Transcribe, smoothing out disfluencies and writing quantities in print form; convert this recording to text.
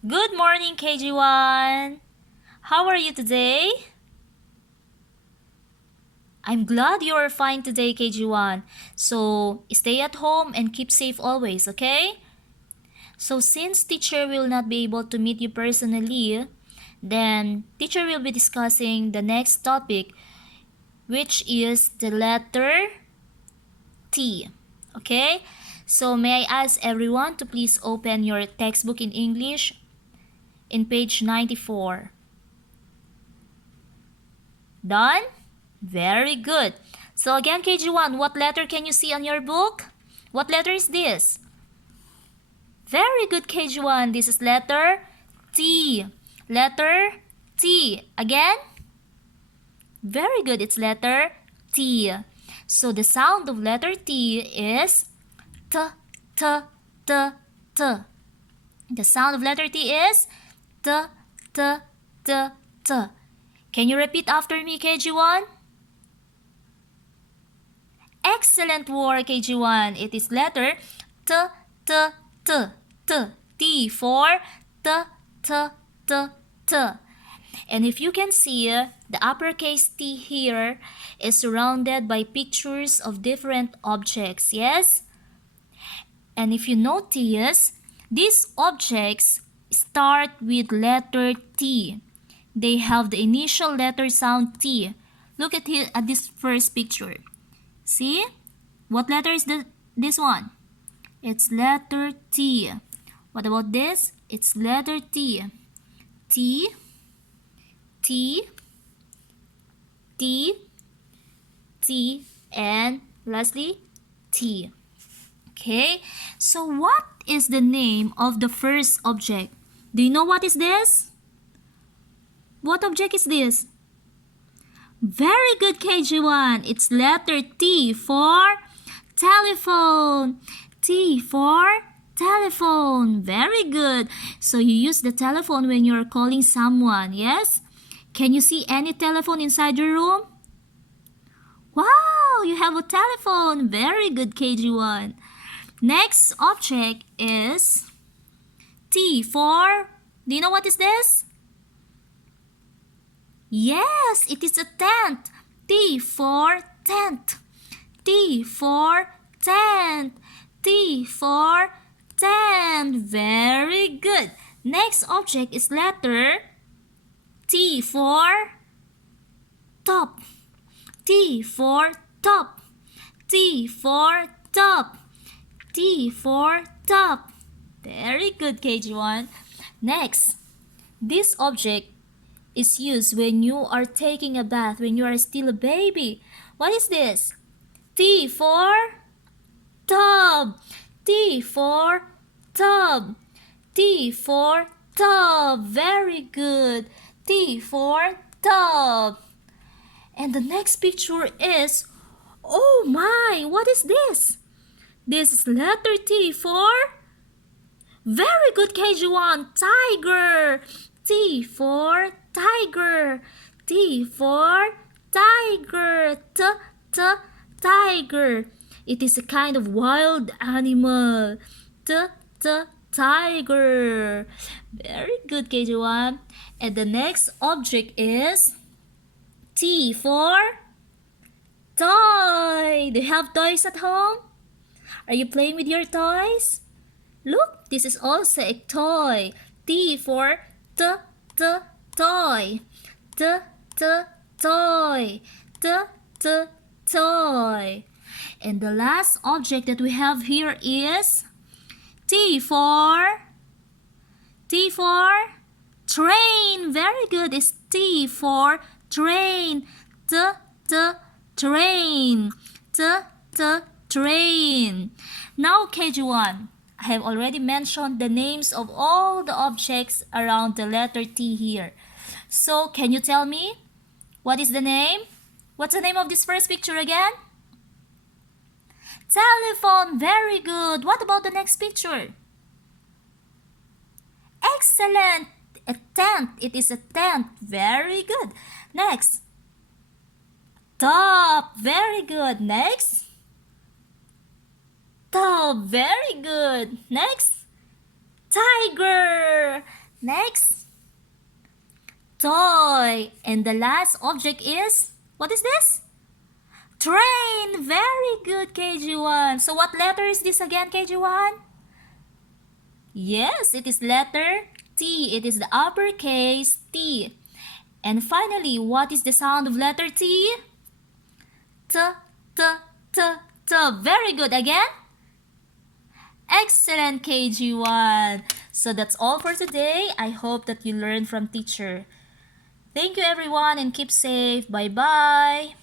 Good morning, KG1. How are you today? I'm glad you are fine today, KG1. So, stay at home and keep safe always, okay? So, since teacher will not be able to meet you personally, then teacher will be discussing the next topic, which is the letter T. Okay? So, may I ask everyone to please open your textbook in English in page 94. Done? Very good. So again, KG1, what letter can you see on your book? What letter is this? Very good, KG1. This is letter T. Letter T. Again? Very good. It's letter T. So the sound of letter T is T, T, T, T. The sound of letter T is T, T, T, T. Can you repeat after me, KG1? Excellent work, KG1. It is letter T, T, T, T. T for T, T, T, T. And if you can see, the uppercase T here is surrounded by pictures of different objects, yes? And if you notice, these objects start with letter T. They have the initial letter sound T. Look at this first picture. See? What letter is this one? It's letter T. What about this? It's letter T. T, T, T, T, and lastly, T. Okay, so what is the name of the first object? Do you know what is this? What object is this? Very good, KG1. It's letter T for telephone. T for telephone. Very good. So you use the telephone when you're calling someone, yes? Can you see any telephone inside your room? Wow, you have a telephone. Very good, KG1. Next object is T for, do you know what is this? Yes, it is a tent. T for tent. T for tent. T for tent. Very good. Next object is letter T for top. T for top. T for top. T for top. Very good, KG1. Next, this object is used when you are taking a bath, when you are still a baby. What is this? T for tub. T for tub. T for tub. Very good. T for tub. And the next picture is, oh my, what is this? This is letter T for, very good, KG1, tiger. T for tiger. T for tiger. T, t, tiger. It is a kind of wild animal. T, t, tiger. Very good, KG1. And the next object is T for toy. Do you have toys at home? Are you playing with your toys? Look, this is also a toy. T for t, t, toy. T, t, toy. T, t, toy. And the last object that we have here is T for train. Very good. It's T for train. T, t, train. T, t, train. Now, KG1, I have already mentioned the names of all the objects around the letter T here. So, can you tell me what is the name? What's the name of this first picture again? Telephone. Very good. What about the next picture? Excellent. A tent. It is a tent. Very good. Next. Top. Very good. Next. Top. Very good. Next. Tiger. Next. Toy. And the last object is, what is this? Train. Very good, KG1. So what letter is this again, KG1? Yes, it is letter T. It is the uppercase T. And finally, what is the sound of letter T? T, T, T, T. Very good. Again? Excellent, KG1. So that's all for today. I hope that you learned from teacher. Thank you everyone and keep safe. Bye-bye.